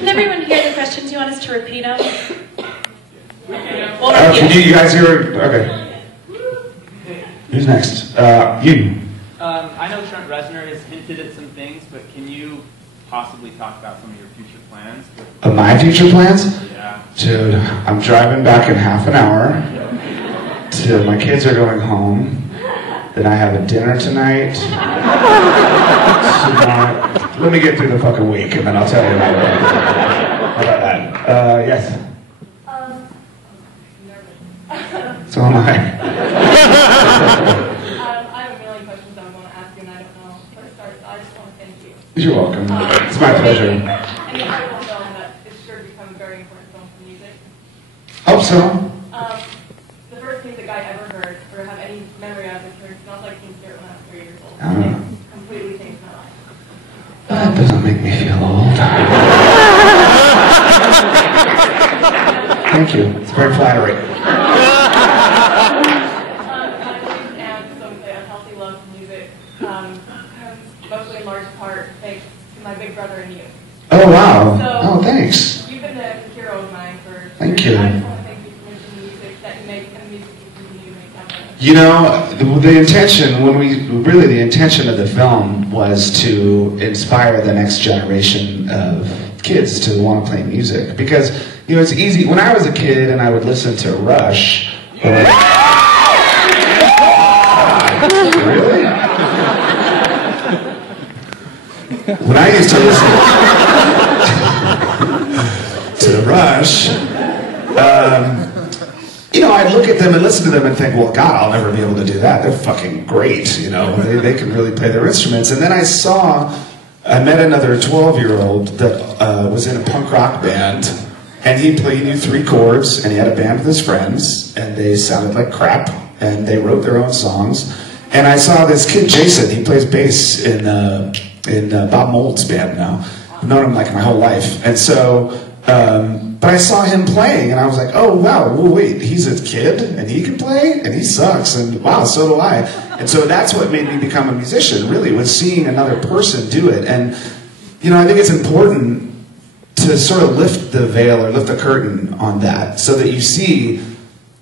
Can everyone hear the questions? You want us to repeat them? Can you guys hear? Okay. Who's next? You. I know Trent Reznor has hinted at some things, but can you possibly talk about some of your future plans? Of my future plans? Yeah. Dude, I'm driving back in half an hour. My kids are going home. Then I have a dinner tonight. Let me get through the fucking week, and then I'll tell you about it. How about that? Yes. So am I. I have a million questions that I want to ask you, and I don't know where to start. So I just want to thank you. You're welcome. It's my pleasure. An incredible film that is sure to become a very important film for music. Hope so. The first music I ever heard, or have any memory of, is heard Smells Like Teen Spirit when I was 3 years old. It completely changed my life. That doesn't make me feel old. Thank you. It's very flattering. And so the unhealthy love for music comes mostly in large part thanks to my big brother and you. Oh, wow. So, oh, thanks. You've been a hero of mine for Thank years. you. I just want to thank you for making the music that you make and the music you continue to make down there. You know, the intention of the film was to inspire the next generation of kids to want to play music. Because, you know, it's easy. When I was a kid and I would listen to Rush, really? When I used to listen to Rush, you know, I'd look at them and listen to them and think, well, God, I'll never be able to do that. They're fucking great, you know. They can really play their instruments. And then I met another 12-year-old that was in a punk rock band, and he knew 3 chords, and he had a band with his friends, and they sounded like crap, and they wrote their own songs. And I saw this kid, Jason, he plays bass in Bob Mould's band now. I've known him like my whole life. And so, but I saw him playing, and I was like, oh, wow, well, wait, he's a kid, and he can play, and he sucks, and wow, so do I. And so that's what made me become a musician, really, was seeing another person do it. And, you know, I think it's important to sort of lift the veil or lift the curtain on that so that you see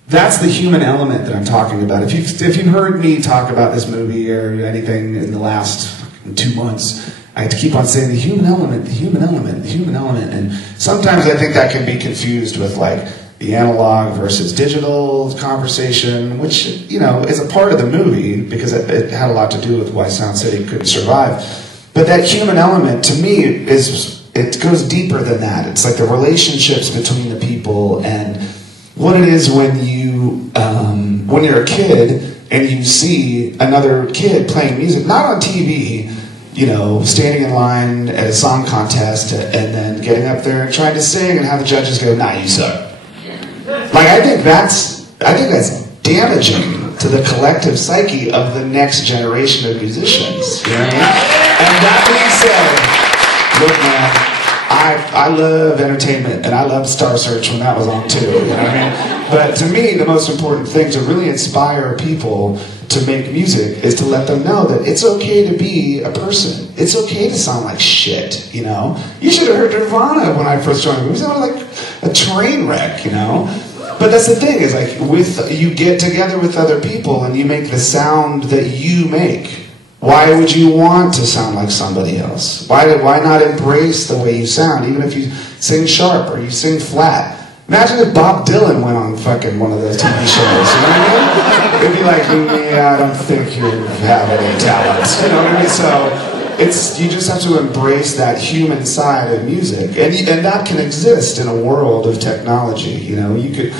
that's the human element that I'm talking about. If you've heard me talk about this movie or anything in the last 2 months, I keep on saying the human element, the human element, the human element. And sometimes I think that can be confused with like the analog versus digital conversation, which, you know, is a part of the movie because it had a lot to do with why Sound City couldn't survive. But that human element, to me, it goes deeper than that. It's like the relationships between the people and what it is when you're a kid and you see another kid playing music, not on TV, you know, standing in line at a song contest and then getting up there and trying to sing and have the judges go, nah, you suck. Like, I think that's damaging to the collective psyche of the next generation of musicians. You know what I mean? And that being said, look, man, I love entertainment, and I loved Star Search when that was on too, you know what I mean? But to me, the most important thing to really inspire people to make music is to let them know that it's okay to be a person. It's okay to sound like shit, you know? You should have heard Nirvana when I first joined. It was like a train wreck, you know? But that's the thing, is like, you get together with other people and you make the sound that you make. Why would you want to sound like somebody else? Why not embrace the way you sound, even if you sing sharp or you sing flat? Imagine if Bob Dylan went on fucking one of those TV shows, you know what I mean? It'd be like, yeah, I don't think you have any talent, you know what I mean? So, you just have to embrace that human side of music, and that can exist in a world of technology. You know, you could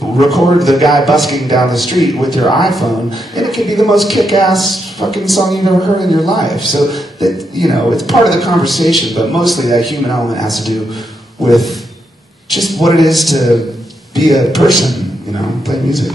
record the guy busking down the street with your iPhone, and it could be the most kick-ass fucking song you've ever heard in your life. So that, you know, it's part of the conversation, but mostly that human element has to do with just what it is to be a person, you know, play music.